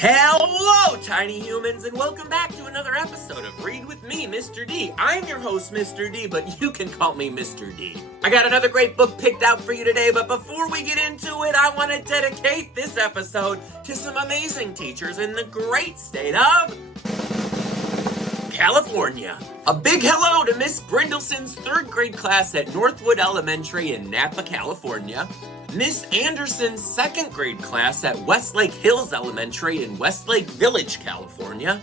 Hello, tiny humans, and welcome back to another episode of Read With Me, Mr.D. I'm your host, Mr.D, but you can call me Mr. D. I got another great book picked out for you today, but before we get into it, I want to dedicate this episode to some amazing teachers in the great state of California. A big hello to Miss Brindleson's third grade class at Northwood Elementary in Napa, California. Miss Anderson's second grade class at Westlake Hills Elementary in Westlake Village, California.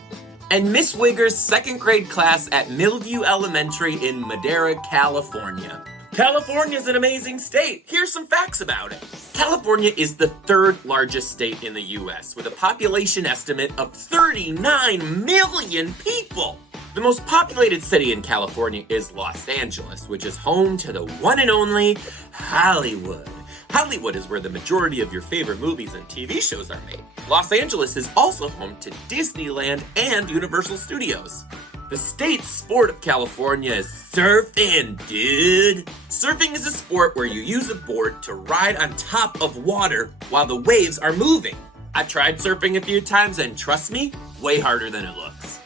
And Miss Wigger's second grade class at Millview Elementary in Madera, California. California's an amazing state. Here's some facts about it. California is the third largest state in the U.S. with a population estimate of 39 million people. The most populated city in California is Los Angeles, which is home to the one and only Hollywood. Hollywood is where the majority of your favorite movies and TV shows are made. Los Angeles is also home to Disneyland and Universal Studios. The state sport of California is surfing, dude. Surfing is a sport where you use a board to ride on top of water while the waves are moving. I tried surfing a few times and trust me, way harder than it looks.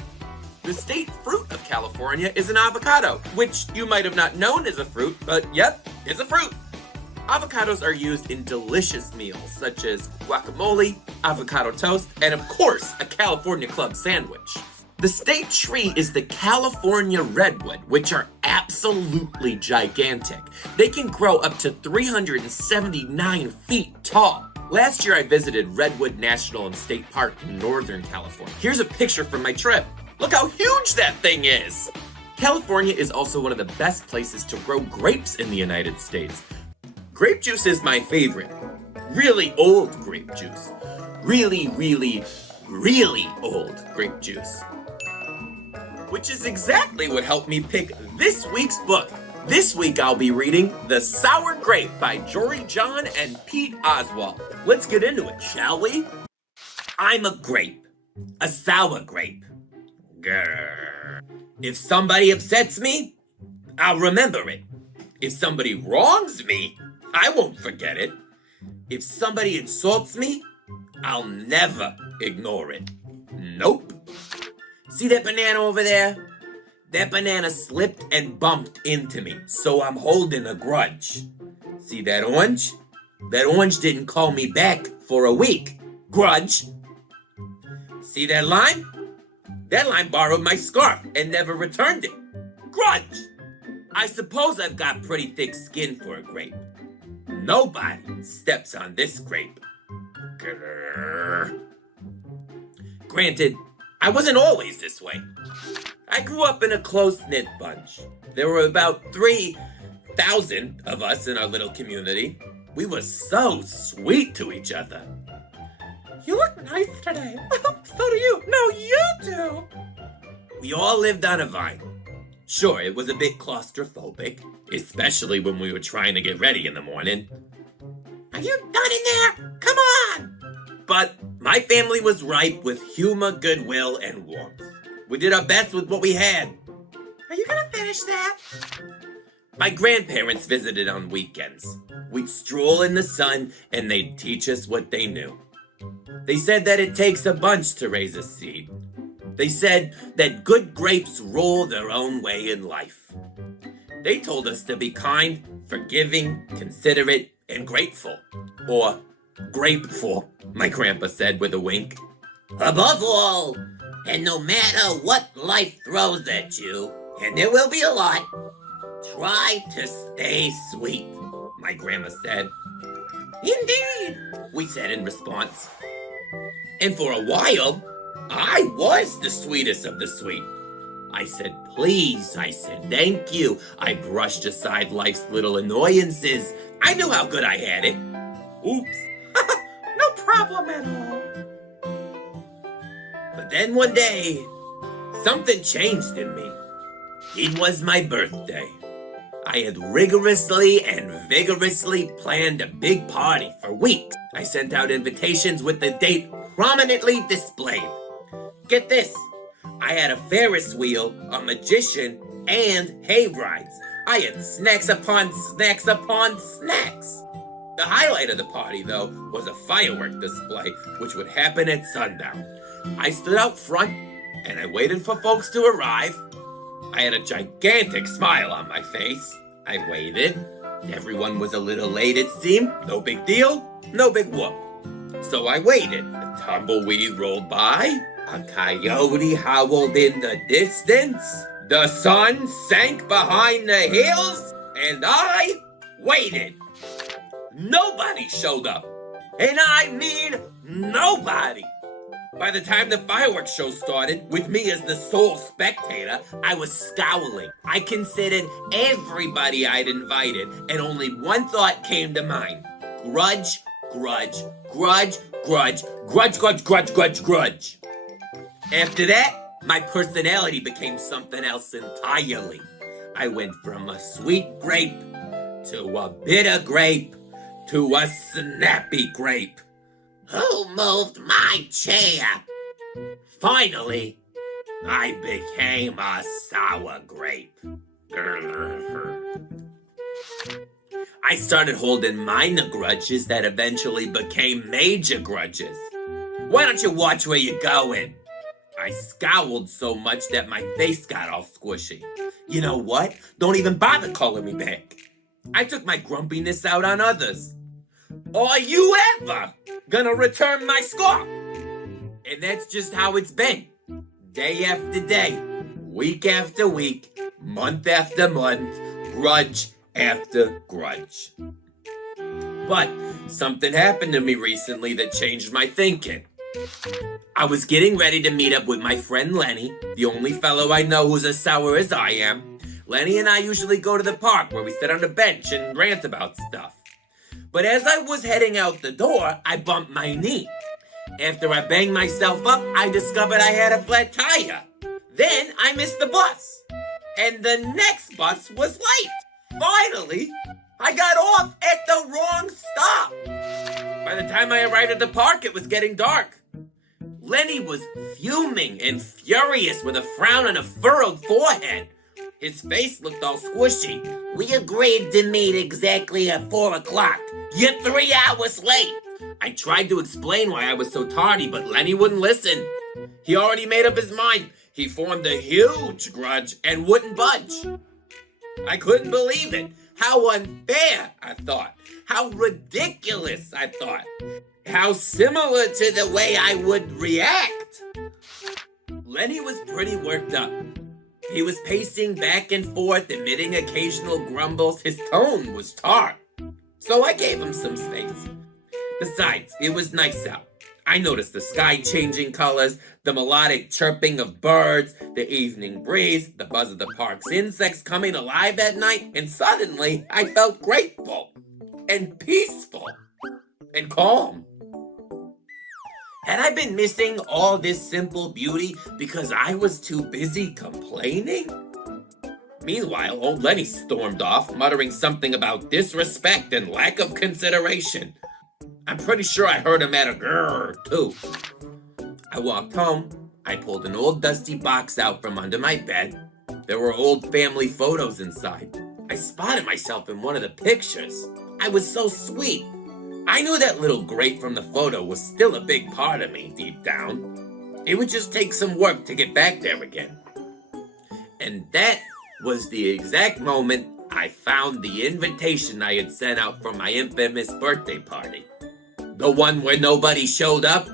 The state fruit of California is an avocado, which you might have not known is a fruit, but yep, it's a fruit. Avocados are used in delicious meals such as guacamole, avocado toast, and of course, a California Club sandwich. The state tree is the California redwood, which are absolutely gigantic. They can grow up to 379 feet tall. Last year I visited Redwood National and State Park in Northern California. Here's a picture from my trip. Look how huge that thing is! California is also one of the best places to grow grapes in the United States. Grape juice is my favorite. Really old grape juice. Really old grape juice. Which is exactly what helped me pick this week's book. This week I'll be reading The Sour Grape by Jory John and Pete Oswald. Let's get into it, shall we? I'm a grape. A sour grape. Grrr. If somebody upsets me, I'll remember it. If somebody wrongs me, I won't forget it. If somebody insults me, I'll never ignore it. Nope. See that banana over there? That banana slipped and bumped into me, so I'm holding a grudge. See that orange? That orange didn't call me back for a week. Grudge. See that lime? That lime borrowed my scarf and never returned it. Grudge. I suppose I've got pretty thick skin for a grape. Nobody steps on this grape. Grrr. Granted, I wasn't always this way. I grew up in a close-knit bunch. There were about 3,000 of us in our little community. We were so sweet to each other. You look nice today. So do you. No, you do. We all lived on a vine. Sure, it was a bit claustrophobic, especially when we were trying to get ready in the morning. Are you done in there? Come on! But my family was ripe with humor, goodwill, and warmth. We did our best with what we had. Are you gonna finish that? My grandparents visited on weekends. We'd stroll in the sun, and they'd teach us what they knew. They said that it takes a bunch to raise a seed. They said that good grapes roll their own way in life. They told us to be kind, forgiving, considerate, and grateful. Or grateful, my grandpa said with a wink. Above all, and no matter what life throws at you, and there will be a lot, try to stay sweet, my grandma said. Indeed, we said in response. And for a while, I was the sweetest of the sweet. I said please, I said thank you. I brushed aside life's little annoyances. I knew how good I had it. Oops. No problem at all. But then one day, something changed in me. It was my birthday. I had rigorously and vigorously planned a big party for weeks. I sent out invitations with the date prominently displayed. Get this, I had a Ferris wheel, a magician, and hay rides. I had snacks upon snacks upon snacks. The highlight of the party, though, was a firework display, which would happen at sundown. I stood out front, and I waited for folks to arrive. I had a gigantic smile on my face. I waited. Everyone was a little late, it seemed. No big deal, no big whoop. So I waited. A tumbleweed rolled by. A coyote howled in the distance. The sun sank behind the hills, and I waited. Nobody showed up. And I mean nobody. By the time the fireworks show started, with me as the sole spectator, I was scowling. I considered everybody I'd invited, and only one thought came to mind. Grudge, grudge, grudge, grudge, grudge, grudge, grudge, grudge, grudge. After that, my personality became something else entirely. I went from a sweet grape to a bitter grape to a snappy grape. Who moved my chair? Finally, I became a sour grape. I started holding minor grudges that eventually became major grudges. Why don't you watch where you're going? I scowled so much that my face got all squishy. You know what? Don't even bother calling me back. I took my grumpiness out on others. Are you ever gonna return my scarf? And that's just how it's been. Day after day, week after week, month after month, grudge after grudge. But something happened to me recently that changed my thinking. I was getting ready to meet up with my friend Lenny, the only fellow I know who's as sour as I am. Lenny and I usually go to the park where we sit on a bench and rant about stuff. But as I was heading out the door, I bumped my knee. After I banged myself up, I discovered I had a flat tire. Then I missed the bus. And the next bus was late. Finally, I got off at the wrong stop. By the time I arrived at the park, it was getting dark. Lenny was fuming and furious with a frown and a furrowed forehead. His face looked all squishy. We agreed to meet exactly at 4 o'clock. You're 3 hours late. I tried to explain why I was so tardy, but Lenny wouldn't listen. He already made up his mind. He formed a huge grudge and wouldn't budge. I couldn't believe it. How unfair, I thought. How ridiculous, I thought. How similar to the way I would react. Lenny was pretty worked up. He was pacing back and forth, emitting occasional grumbles. His tone was tart. So I gave him some space. Besides, it was nice out. I noticed the sky changing colors, the melodic chirping of birds, the evening breeze, the buzz of the park's insects coming alive at night, and suddenly I felt grateful and peaceful and calm. Had I been missing all this simple beauty because I was too busy complaining? Meanwhile, old Lenny stormed off, muttering something about disrespect and lack of consideration. I'm pretty sure I heard him at a grrr, too. I walked home. I pulled an old dusty box out from under my bed. There were old family photos inside. I spotted myself in one of the pictures. I was so sweet. I knew that little grape from the photo was still a big part of me deep down. It would just take some work to get back there again. And that was the exact moment I found the invitation I had sent out for my infamous birthday party. The one where nobody showed up.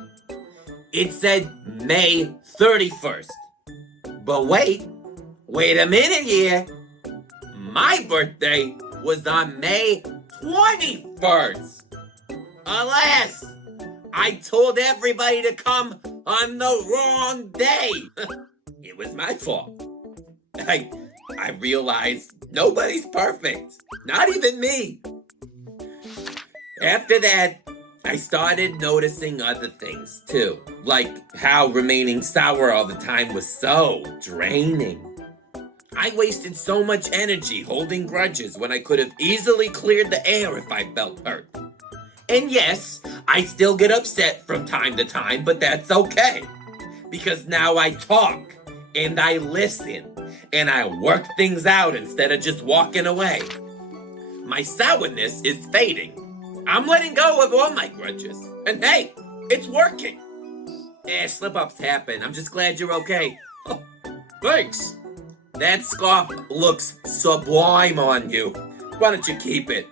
It said May 31st. But wait a minute here. My birthday was on May 21st. Alas, I told everybody to come on the wrong day. It was my fault. I realized nobody's perfect, not even me. After that, I started noticing other things too, like how remaining sour all the time was so draining. I wasted so much energy holding grudges when I could have easily cleared the air if I felt hurt. And yes, I still get upset from time to time, but that's okay. Because now I talk, and I listen, and I work things out instead of just walking away. My sourness is fading. I'm letting go of all my grudges. And hey, it's working. Slip-ups happen. I'm just glad you're okay. Oh, thanks. That scarf looks sublime on you. Why don't you keep it?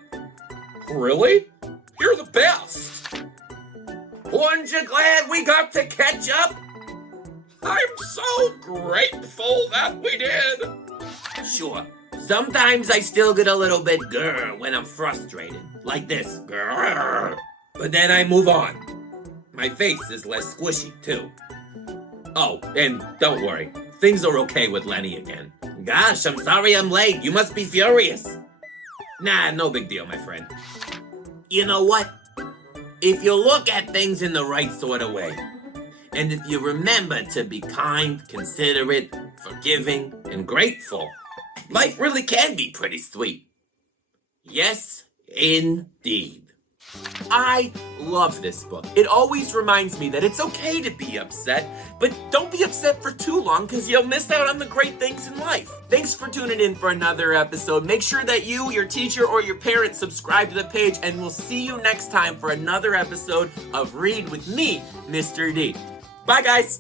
Really? You're the best. Aren't you glad we got to catch up? I'm so grateful that we did. Sure. Sometimes I still get a little bit grrr when I'm frustrated. Like this. Grrr. But then I move on. My face is less squishy, too. Oh, and don't worry. Things are okay with Lenny again. Gosh, I'm sorry I'm late. You must be furious. Nah, no big deal, my friend. You know what? If you look at things in the right sort of way, and if you remember to be kind, considerate, forgiving, and grateful, life really can be pretty sweet. Yes, indeed. I love this book. It always reminds me that it's okay to be upset, but don't be upset for too long because you'll miss out on the great things in life. Thanks for tuning in for another episode. Make sure that you, your teacher, or your parents subscribe to the page, and we'll see you next time for another episode of Read with me, Mr. D. Bye, guys.